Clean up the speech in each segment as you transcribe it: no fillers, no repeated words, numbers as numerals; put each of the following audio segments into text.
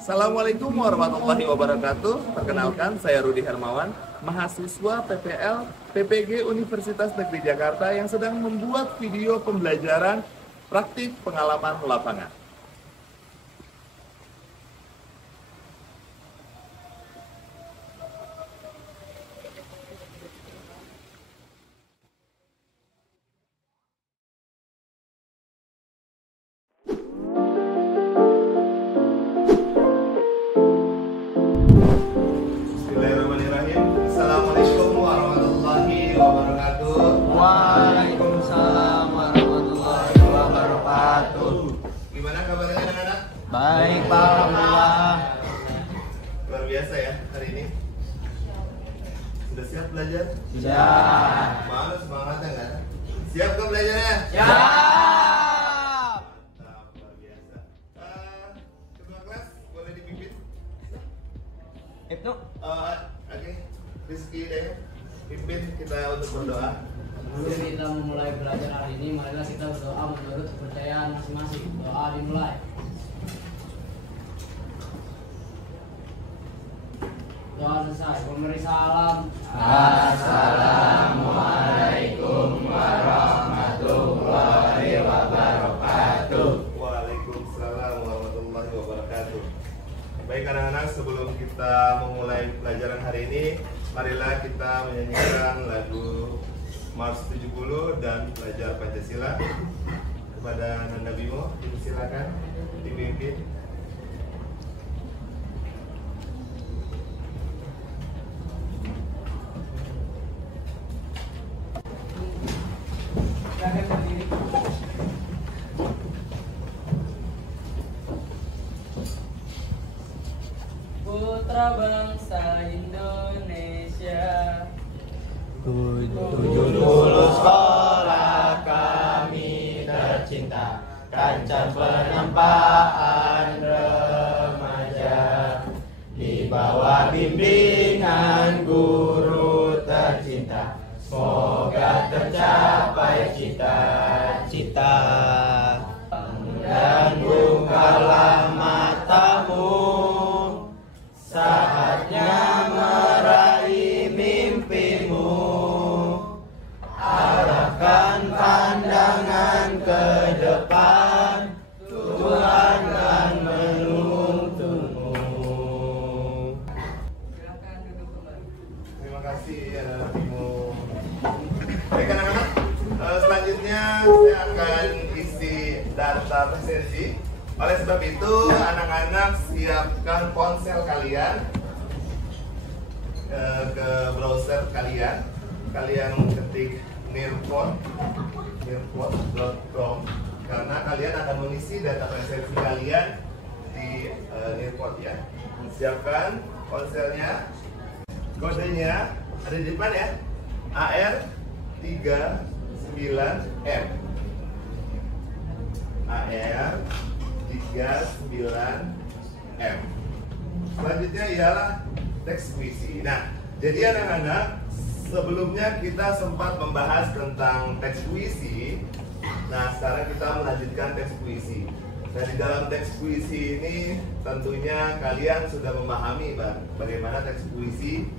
Assalamualaikum warahmatullahi wabarakatuh. Perkenalkan, saya Rudi Hermawan, mahasiswa PPL PPG Universitas Negeri Jakarta yang sedang membuat video pembelajaran praktik pengalaman lapangan. Assalamualaikum warahmatullahi wabarakatuh. Waalaikumsalam warahmatullahi wabarakatuh. Gimana kabarnya anak-anak? Baik, Pak. Alhamdulillah. Luar biasa ya hari ini. Sudah siap belajar? Siap. Mana semangatnya nggak? Siap ke belajarnya? Siap. Mantap, luar biasa. Ketua kelas boleh dipimpin? Ibnu. Oke, Rizky deh, pimpin kita untuk berdoa. Sebelum kita memulai belajar hari ini, marilah kita berdoa menurut kepercayaan masing-masing. Doa dimulai. Doa selesai. Pemberi salam. Assalamualaikum warahmatullahi wabarakatuh. Waalaikumsalam warahmatullahi wabarakatuh. Baik anak-anak, sebelum kita memulai pelajaran hari ini, marilah kita menyanyikan lagu Mars 70 dan Pelajar Pancasila. Kepada Nanda Bimo, silakan dipimpin. Putra bangsa Indonesia, 70 sekolah kami tercinta, kancah penempaan remaja, di bawah bimbingan guru tercinta, semoga tercapai cita-cita. Dan bukalah matamu, saatnya meraih mimpimu. Arahkan pandangan ke depan, Tuhan akan menuntunmu. silakan duduk kembali. Terima kasih Nanda Bimo. Baik anak-anak, selanjutnya saya akan isi data presensi. Oleh sebab itu, anak-anak siapkan ponsel kalian ke browser kalian. Kalian ketik nearpod.com karena kalian akan mengisi data presensi kalian di Nearpod ya. Siapkan ponselnya. Kodenya ada di depan ya. AR39M. AR39M. Selanjutnya ialah teks puisi. Nah, jadi anak-anak, sebelumnya kita sempat membahas tentang teks puisi. Nah, sekarang kita melanjutkan teks puisi. Nah, di dalam teks puisi ini tentunya kalian sudah memahami bagaimana teks puisi.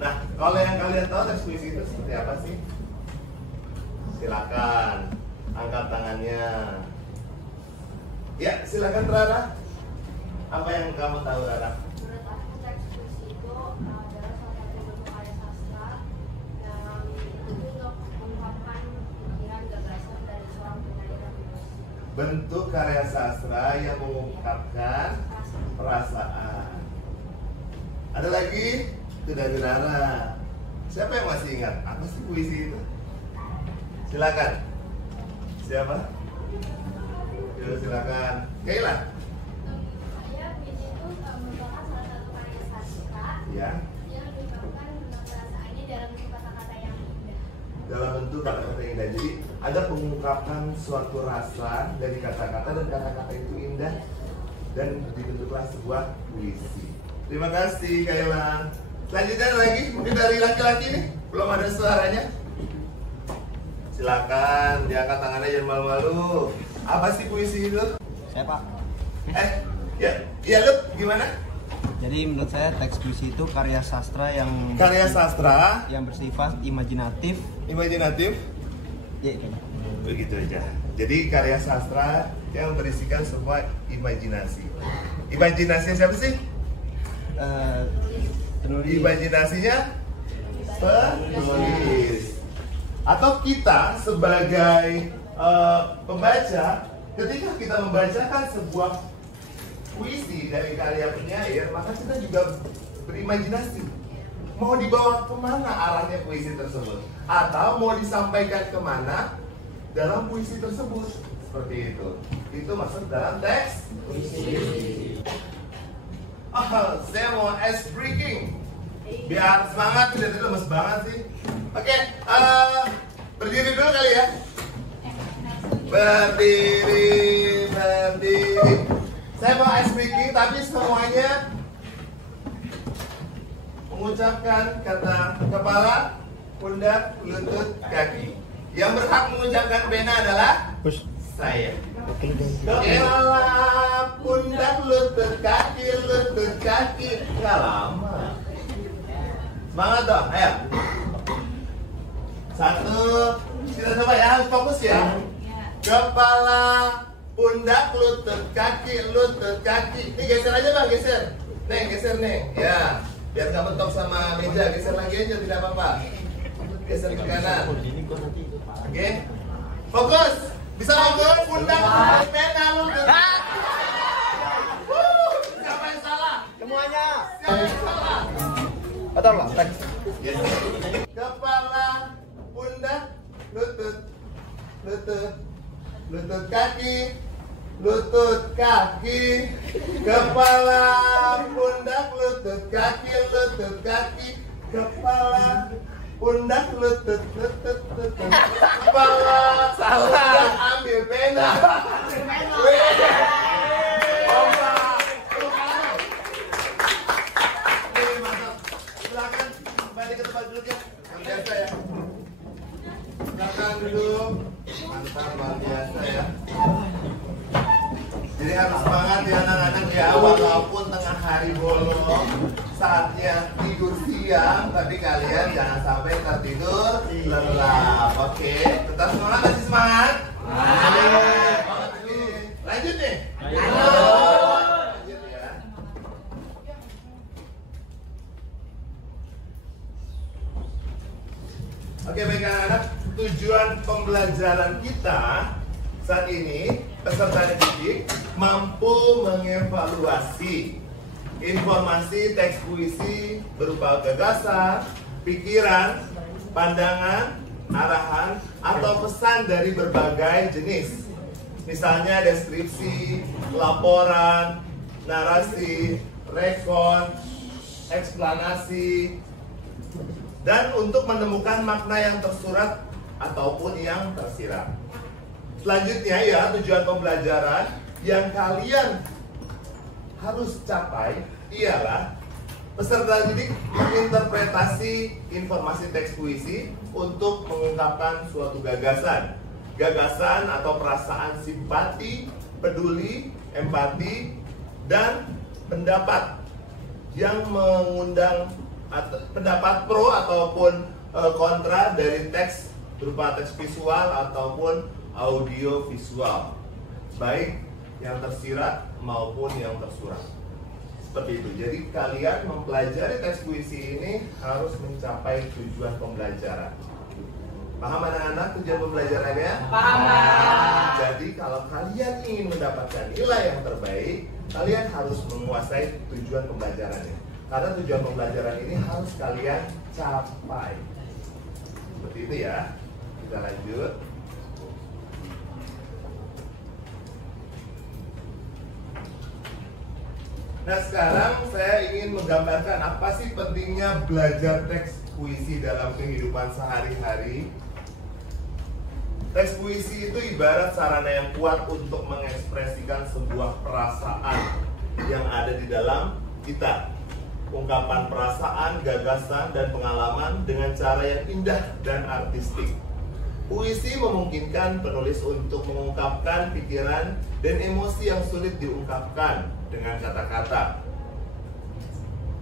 Nah, kalau yang kalian tahu teks puisi itu seperti apa sih? Silakan angkat tangannya. Ya, silakan Rara. Apa yang kamu tahu, Rara? Menurut aku teks puisi itu adalah salah satu bentuk karya sastra yang itu untuk mengungkapkan pikiran gagasan dari seorang penyair dan penulis. Bentuk karya sastra yang mengungkapkan perasaan. Ada lagi? Itu dari Rara. Siapa yang masih ingat? Apa sih puisi itu? Silakan. Siapa? Yuk, silakan. Kaila. Saya puisi itu merupakan salah satu karya sastra Ya. yang mengungkapkan perasaannya dalam bentuk kata-kata yang indah. Dalam bentuk kata-kata indah. Jadi ada pengungkapan suatu rasa dari kata-kata dan kata-kata itu indah dan dibentuklah sebuah puisi. Terima kasih Kaila. Selanjutnya ada lagi, mungkin dari laki-laki nih, belum ada suaranya. Silakan, diangkat tangannya jangan malu-malu. Apa sih puisi itu? Saya Pak. Ya Lut, gimana? Jadi menurut saya teks puisi itu karya sastra yang bersifat imajinatif. Ya itu. Begitu aja. Jadi karya sastra yang berisikan sebuah imajinasi. Imajinasinya siapa sih? Penulis. Imajinasinya penulis. Atau kita sebagai pembaca, ketika kita membacakan sebuah puisi dari karya penyair, maka kita juga berimajinasi. Mau dibawa kemana arahnya puisi tersebut? Atau mau disampaikan kemana dalam puisi tersebut? Seperti itu. Itu masuk dalam teks puisi. Saya mau ice breaking. Biar semangat, tidak lemes banget sih. Oke, berdiri dulu kali ya. Berdiri. Saya mau ice breaking, tapi semuanya mengucapkan kata kepala, pundak, lutut, kaki. Yang berhak mengucapkan bena adalah saya. Kepala, pundak, lutut, kaki. Nggak lama. Semangat dong, ayo. Satu, kita coba ya, harus fokus ya. Kepala, pundak, lutut, kaki. Ini geser aja bang, geser. Neng, geser neng. Ya, biar nggak mentok sama meja, geser lagi aja, tidak apa-apa. Geser ke kanan. Oke, fokus. Bisa fokus, pundak, pena, lutut. Siapa yang salah? Semuanya. Siapa yang salah? Betul nggak? Teks. Yes. Kepala, pundak, lutut, kaki, kepala, pundak, lutut, kaki, kepala, pundak, lutut, kepala. Salah. Ambil pena. Silakan kembali ke tempat duduknya. Biasa ya. Silakan duduk. Mantap, luar biasa ya. Jadi harus semangat ya anak-anak ya, walaupun tengah hari bolong, saatnya tidur siang, tapi kalian jangan sampai tertidur lelap. Oke, tetap semangat, masih semangat? Lanjut nih. Lanjut ya. Oke, baik anak-anak, tujuan pembelajaran kita saat ini, peserta didik mampu mengevaluasi informasi teks puisi berupa gagasan, pikiran, pandangan, arahan, atau pesan dari berbagai jenis. Misalnya deskripsi, laporan, narasi, rekon, eksplanasi, dan untuk menemukan makna yang tersurat ataupun yang tersirat. Selanjutnya ya, tujuan pembelajaran yang kalian harus capai ialah peserta didik menginterpretasi informasi teks puisi untuk mengungkapkan suatu gagasan atau perasaan simpati, peduli, empati, dan pendapat yang mengundang pendapat pro ataupun kontra dari teks berupa teks visual ataupun audio visual, baik yang tersirat maupun yang tersurat. Seperti itu. Jadi kalian mempelajari teks puisi ini harus mencapai tujuan pembelajaran. Paham anak-anak tujuan pembelajarannya? Paham. Jadi kalau kalian ingin mendapatkan nilai yang terbaik, kalian harus menguasai tujuan pembelajarannya. Karena tujuan pembelajaran ini harus kalian capai. Seperti itu ya. Kita lanjut. Nah, sekarang saya ingin menggambarkan apa sih pentingnya belajar teks puisi dalam kehidupan sehari-hari. Teks puisi itu ibarat sarana yang kuat untuk mengekspresikan sebuah perasaan yang ada di dalam kita. Ungkapan perasaan, gagasan, dan pengalaman dengan cara yang indah dan artistik. Puisi memungkinkan penulis untuk mengungkapkan pikiran dan emosi yang sulit diungkapkan dengan kata-kata.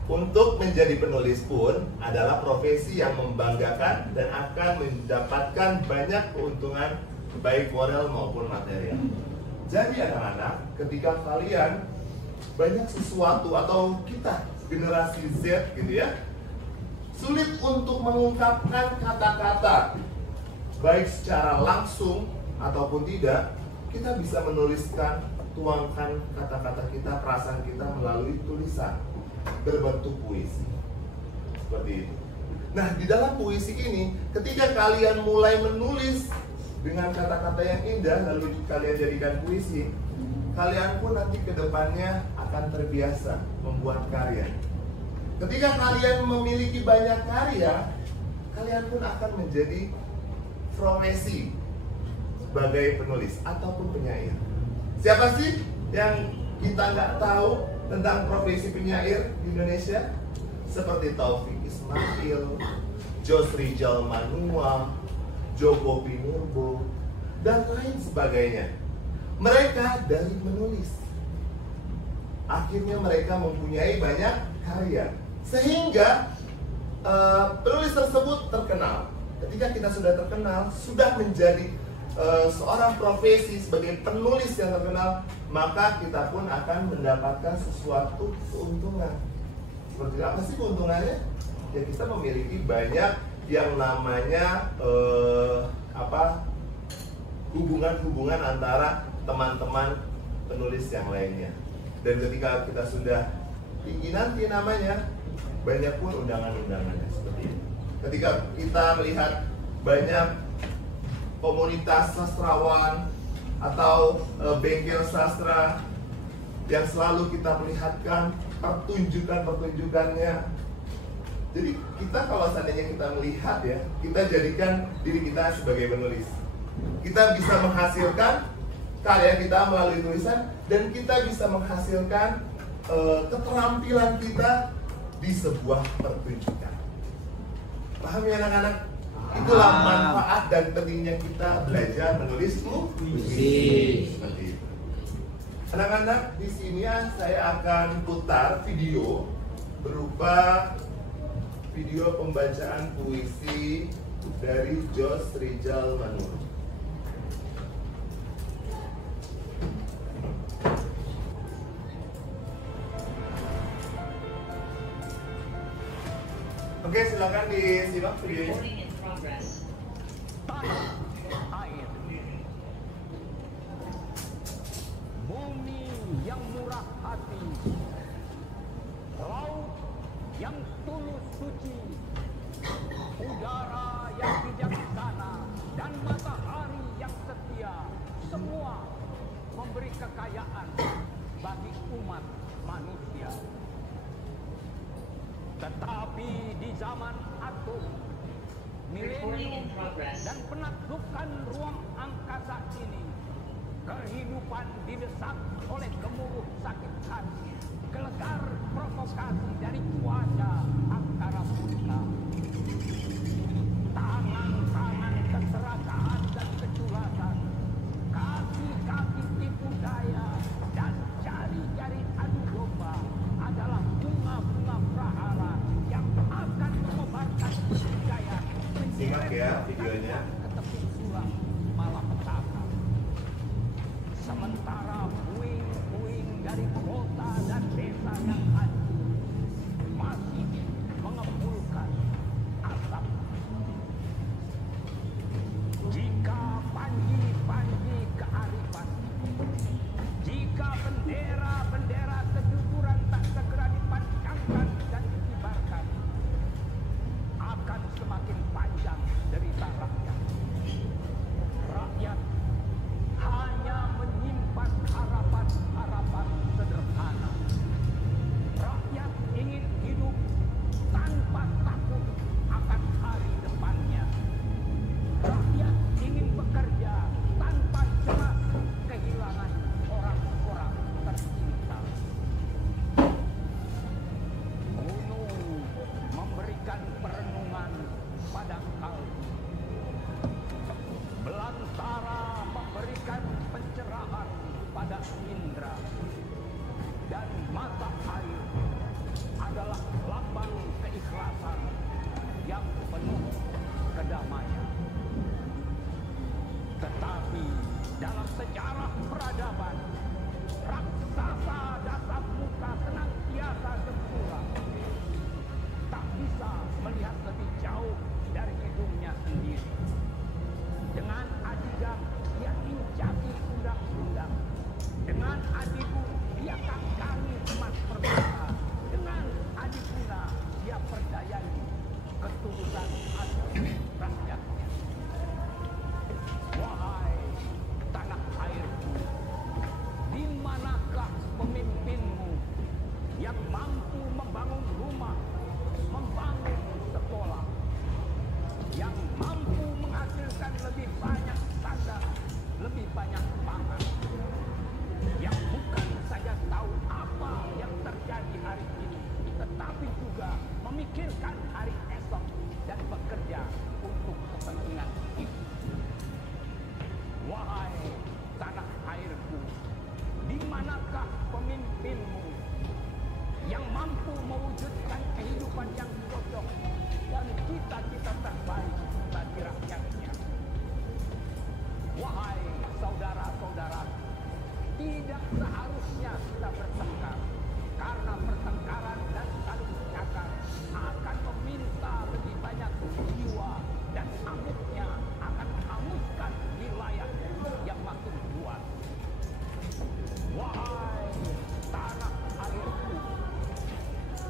Untuk menjadi penulis pun adalah profesi yang membanggakan dan akan mendapatkan banyak keuntungan baik moral maupun material. Jadi anak-anak, ketika kalian banyak sesuatu atau kita generasi Z gitu ya, sulit untuk mengungkapkan kata-kata baik secara langsung ataupun tidak, kita bisa menuliskan, tuangkan kata-kata kita, perasaan kita melalui tulisan berbentuk puisi. Seperti itu. Nah, di dalam puisi ini, ketika kalian mulai menulis dengan kata-kata yang indah, lalu kalian jadikan puisi, kalian pun nanti ke depannya akan terbiasa membuat karya. Ketika kalian memiliki banyak karya, kalian pun akan menjadi profesi sebagai penulis ataupun penyair. Siapa sih yang kita nggak tahu tentang profesi penyair di Indonesia? Seperti Taufik Ismail, Jos Rizal Manua, Joko Pinurbo, dan lain sebagainya. Mereka dari menulis, akhirnya mereka mempunyai banyak karya, sehingga penulis tersebut terkenal. Ketika kita sudah terkenal, sudah menjadi seorang profesi sebagai penulis yang terkenal, maka kita pun akan mendapatkan sesuatu keuntungan. Seperti apa sih keuntungannya? Ya, kita memiliki banyak yang namanya hubungan-hubungan antara teman-teman penulis yang lainnya. Dan ketika kita sudah tinggi nanti namanya, banyak pun undangan-undangannya seperti itu. Ketika kita melihat banyak komunitas sastrawan atau bengkel sastra yang selalu kita melihatkan pertunjukannya. Jadi kita kalau seandainya kita melihat ya, kita jadikan diri kita sebagai penulis. Kita bisa menghasilkan karya kita melalui tulisan, dan kita bisa menghasilkan keterampilan kita di sebuah pertunjukan. Paham ya anak-anak? Itulah manfaat dan pentingnya kita belajar menulis puisi. Seperti itu. Anak-anak, di sini ya saya akan putar video berupa video pembacaan puisi dari Jos Rizal Manua. Oke, silakan disimak videonya. Bumi yang murah hati, laut yang tulus suci, udara yang bijaksana, dan matahari yang setia, semua memberi kekayaan bagi umat manusia. Tetapi di zaman atom, milenium, dan penaklukan ruang angkasa ini, kehidupan didesak oleh gemuruh sakit hati, gelegar provokasi dari cuaca angkara murka. Tangan-tangan keserakahan dan keculasan, kaki-kaki tipu daya, dan jari-jari adu domba adalah bunga-bunga prahara yang akan mengobarkan kejayaan. Simak ya videonya. Ke tepi suram malapetaka. Sementara puing-puing dari kota dan desa yang hancur masih mengepulkan asap. Jika panji-panji kearifan, jika bendera-bendera kejujuran tak segera dipancangkan dan dikibarkan, akan semakin panjang derita rakyat. memikirkan hari esok dan bekerja untuk kepentingan itu. Wahai tanah airku, di manakah pemimpinmu yang mampu mewujudkan kehidupan yang cocok dan cita-cita terbaik bagi rakyatnya? Wahai saudara-saudara, tidak seharusnya kita bertengkar, karena pertengkaran dan saling cakar akan meminta lebih banyak jiwa dan amuknya akan menghanguskan wilayah yang makin luas. Wahai tanah airku,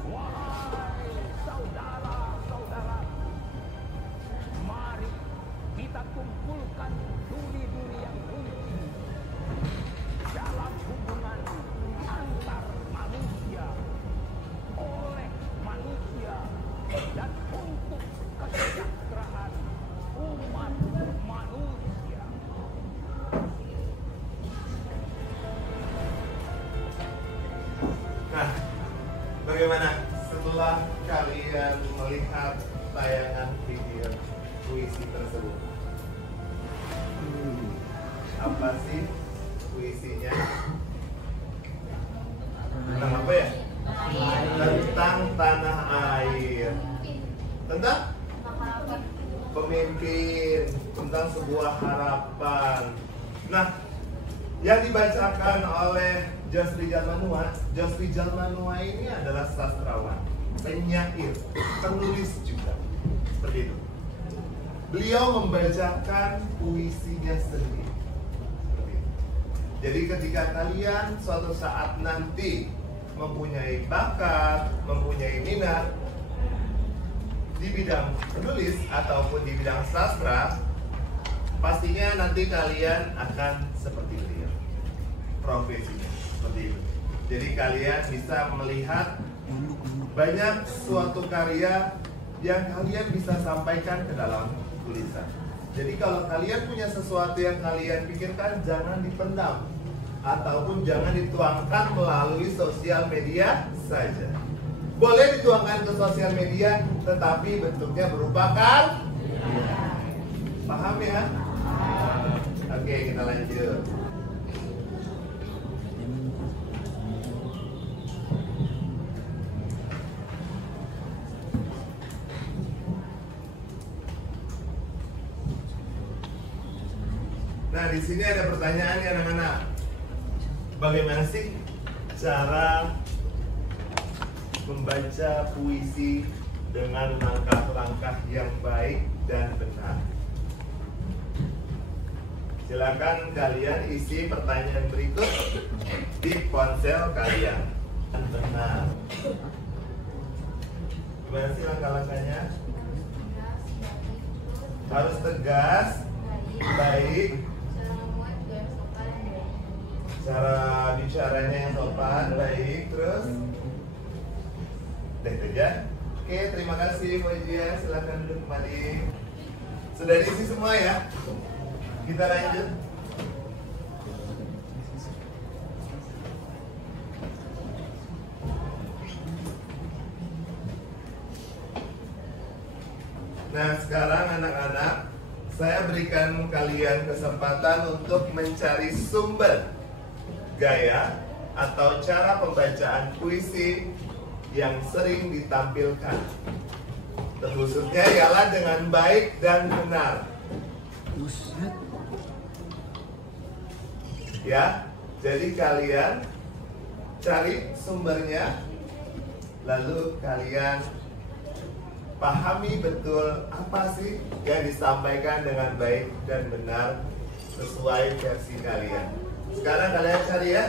wahai saudara-saudara, mari kita kumpulkan duri-duri yang kunci dalam hubungan antar manusia, oleh manusia, dan untuk kesejahteraan umat manusia. Nah, bagaimana setelah kalian melihat tayangan video puisi tersebut? Apa sih puisinya? Tentang apa ya? Tentang tanah air. Tentang pemimpin, tentang sebuah harapan. Nah, yang dibacakan oleh Jos Rijal Manua ini adalah sastrawan, penyair, penulis juga. Seperti itu. Beliau membacakan puisinya sendiri. Seperti itu. Jadi ketika kalian suatu saat nanti mempunyai bakat, mempunyai minat di bidang penulis ataupun di bidang sastra, pastinya nanti kalian akan seperti beliau. Profesinya seperti itu. Jadi kalian bisa melihat banyak suatu karya yang kalian bisa sampaikan ke dalam tulisan. Jadi kalau kalian punya sesuatu yang kalian pikirkan, jangan dipendam ataupun jangan dituangkan melalui sosial media saja. Boleh dituangkan ke sosial media, tetapi bentuknya berupa karya. Paham ya? Oke, kita lanjut. Nah, di sini ada pertanyaan ya anak-anak. Bagaimana sih cara membaca puisi dengan langkah-langkah yang baik dan benar? Silakan kalian isi pertanyaan berikut di ponsel kalian. Benar. Gimana sih langkah-langkahnya? Harus tegas, baik, cara bicaranya yang sopan, baik, terus deh aja. Oke, terima kasih Bu Ijia, silakan duduk kembali. Sudah diisi semua ya? Kita lanjut. Nah, sekarang anak-anak, saya berikan kalian kesempatan untuk mencari sumber gaya atau cara pembacaan puisi yang sering ditampilkan. Terkhususnya ialah dengan baik dan benar. Ya, jadi kalian cari sumbernya, lalu kalian pahami betul apa sih yang disampaikan dengan baik dan benar sesuai versi kalian. Sekarang kalian cari ya.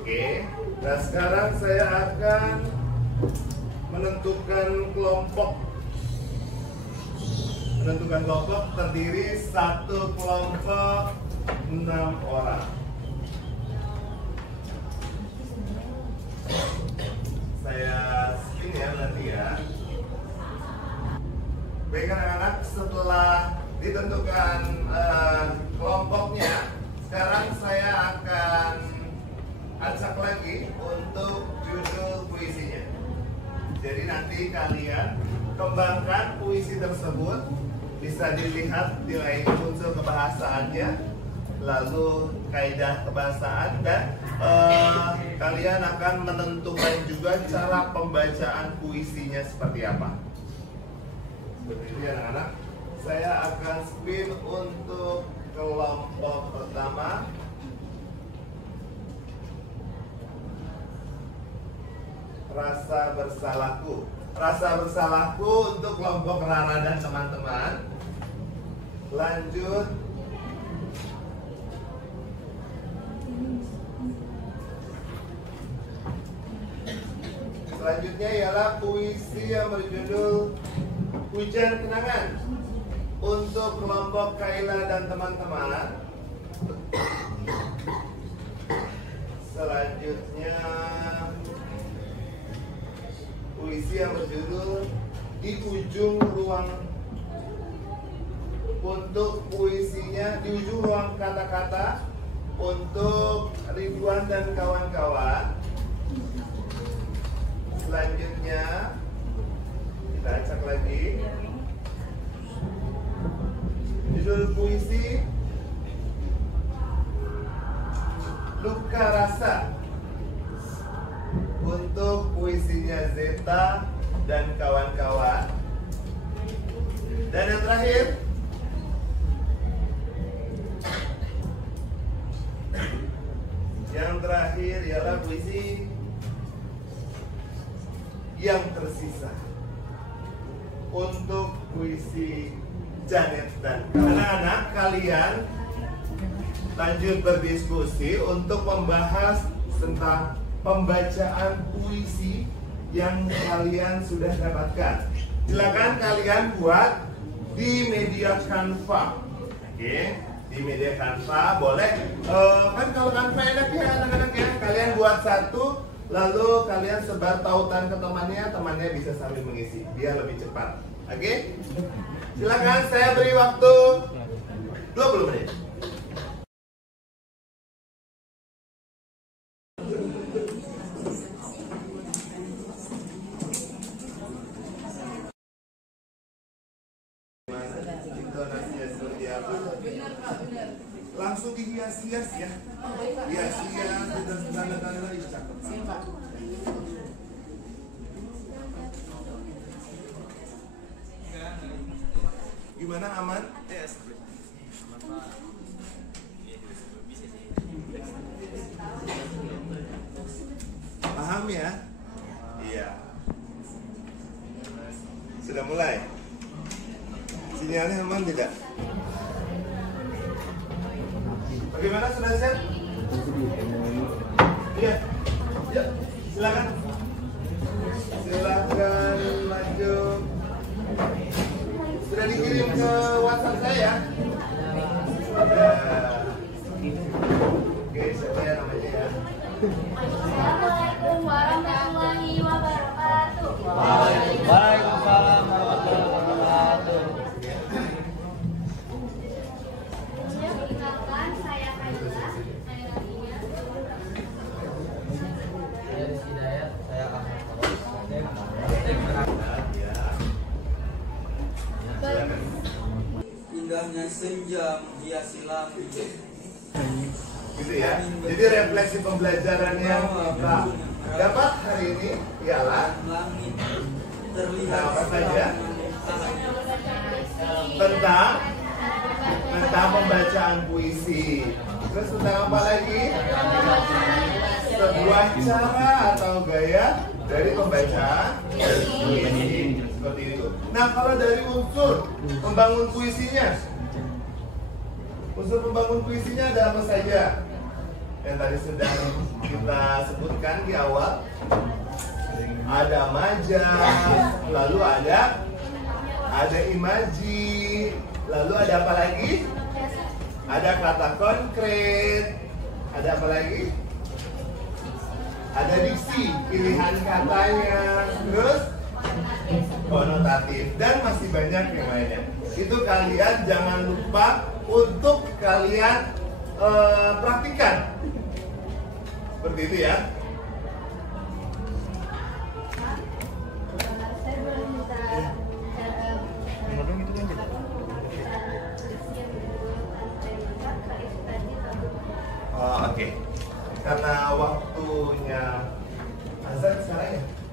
Oke. Nah, sekarang saya akan menentukan kelompok. Menentukan kelompok terdiri satu kelompok 6 orang. Saya spin ya nanti ya. Baik anak-anak, setelah ditentukan kelompoknya, sekarang saya akan acak lagi untuk judul puisinya. Jadi Jadi nanti kalian kembangkan puisi tersebut, bisa dilihat nilai unsur kebahasaannya, lalu kaidah kebahasaan, dan kalian akan menentukan juga cara pembacaan puisinya seperti apa. Seperti itu ya anak-anak. Saya akan spin untuk kelompok pertama. Rasa bersalahku. Rasa bersalahku untuk kelompok Rara dan teman-teman. Lanjut. Selanjutnya ialah puisi yang berjudul Hujan Kenangan untuk kelompok Kaila dan teman-teman. Selanjutnya puisi yang berjudul Di Ujung Ruang, untuk puisinya Di Ujung Ruang Kata-Kata untuk Ridwan dan kawan-kawan. Selanjutnya kita acak lagi judul puisi Luka Rasa untuk puisinya Zeta dan kawan-kawan. Dan yang terakhir ialah puisi Yang Tersisa untuk puisi Janet dan anak-anak. Kalian lanjut berdiskusi untuk membahas tentang pembacaan puisi yang kalian sudah dapatkan. Silakan kalian buat di media Canva. Oke, di media Canva boleh. Kan kalau Canva enak ya anak-anak ya. Kalian buat satu, lalu kalian sebar tautan ke temannya bisa sambil mengisi, biar lebih cepat. Oke? Silakan, saya beri waktu 20 menit. Langsung dihias-hias ya. Hias-hias dan tanda-tanda cakep. Gimana, aman? Yes. Paham ya? Iya. Sudah mulai? Sinyalnya aman tidak? Bagaimana, sudah siap? Iya. Ya, silakan. Silakan maju. Sudah dikirim ke WhatsApp saya. Oke, siapa ya namanya ya? Assalamualaikum warahmatullahi wabarakatuh. Waalaikumsalam warahmatullahi wabarakatuh. Perkenalkan, saya Kaila. Saya Rizky Dayat, saya Ahmad Indahnya senja menghiasi lampu. Gitu ya. Jadi refleksi pembelajaran yang kita dapat hari ini ialah Langit terlihat apa saja? Tentang pembacaan puisi. Terus tentang apa lagi? Sebuah cara atau gaya dari pembacaan puisi. Seperti itu. Nah, kalau dari unsur pembangun puisinya, unsur pembangun puisinya ada apa saja? Yang tadi sudah kita sebutkan di awal. Ada majaz, lalu ada imaji, lalu ada apa lagi? Ada kata konkret, ada apa lagi? Ada diksi, pilihan katanya, terus konotatif, dan masih banyak yang lainnya. Itu kalian jangan lupa untuk kalian praktikan. Seperti itu ya.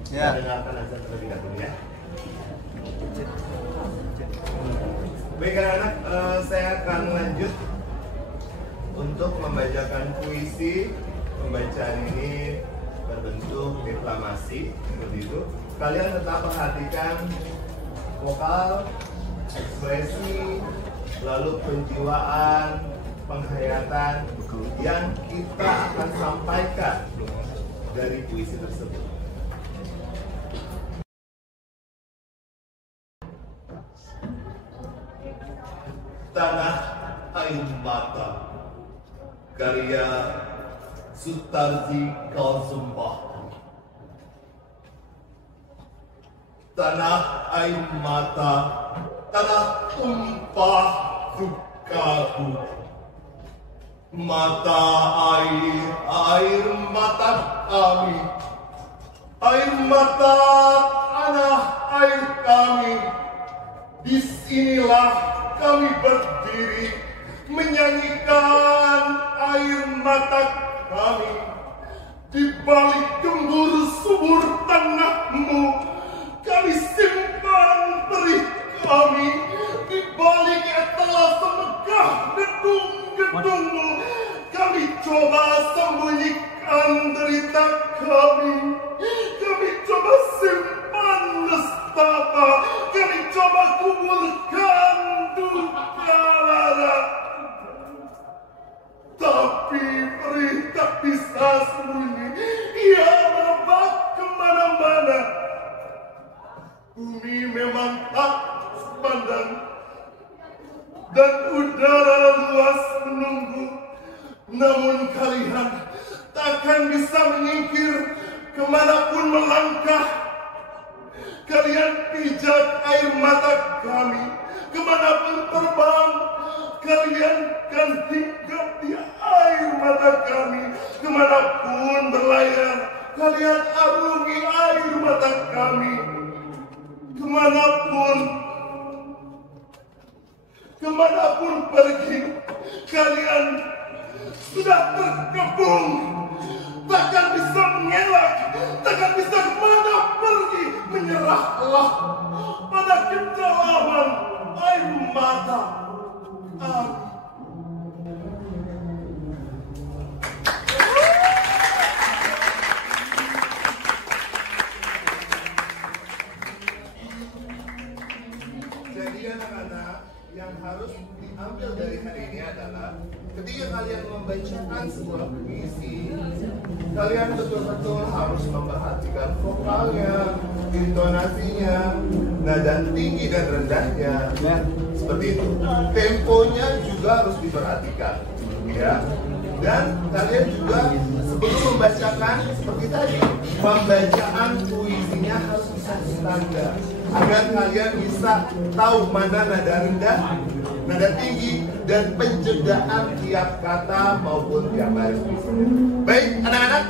Kita dengarkan azan terlebih dahulu ya. Baik anak-anak, saya akan lanjut untuk membacakan puisi. Pembacaan ini berbentuk deklamasi seperti itu. Kalian tetap perhatikan vokal, ekspresi, lalu penjiwaan, penghayatan yang kita akan sampaikan dari puisi tersebut. Tanah Air Mata, karya Sutarji Kalsumpah. Tanah air mata, tanah tumpah dukaku. Mata air mata kami. Air mata tanah air kami. Disinilah kami berdiri menyanyikan air mata kami. Di balik gembur subur tanahmu, kami simpan perih kami. Di balik etalase megah gedung-gedungmu, kami coba sembunyikan derita kami. Kami coba simpan nestapa. Kami coba kuburkan duka lara. Tapi perih tak bisa sembunyi. Ia merebak kemana-mana. Bumi memang tak sepandang dan udara luas menunggu. Namun kalian takkan bisa menyingkir kemanapun melangkah. Kalian pijak air mata kami. Kemanapun terbang, kalian kan hinggap di air mata kami. Kemanapun berlayar, kalian arungi air mata kami. Kemanapun pergi, kalian sudah terkepung. Takkan bisa mengelak, takkan bisa kemana pergi. Menyerahlah pada kedalaman air mata kami. Jadi anak-anak, yang harus diambil dari hari ini adalah ketika kalian membacakan sebuah puisi, kalian betul-betul harus memperhatikan vokalnya, intonasinya, nada tinggi dan rendahnya, seperti itu. Temponya juga harus diperhatikan, ya. Dan kalian juga sebelum membacakan seperti tadi, pembacaan puisinya harus bisa standar agar kalian bisa tahu mana nada rendah, nada tinggi, dan penjedaan tiap kata maupun tiap baris. Baik anak-anak,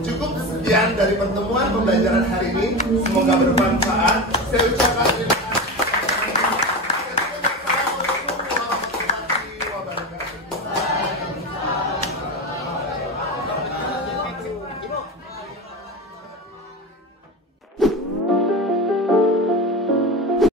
cukup sekian dari pertemuan pembelajaran hari ini. Semoga bermanfaat. Saya ucapkan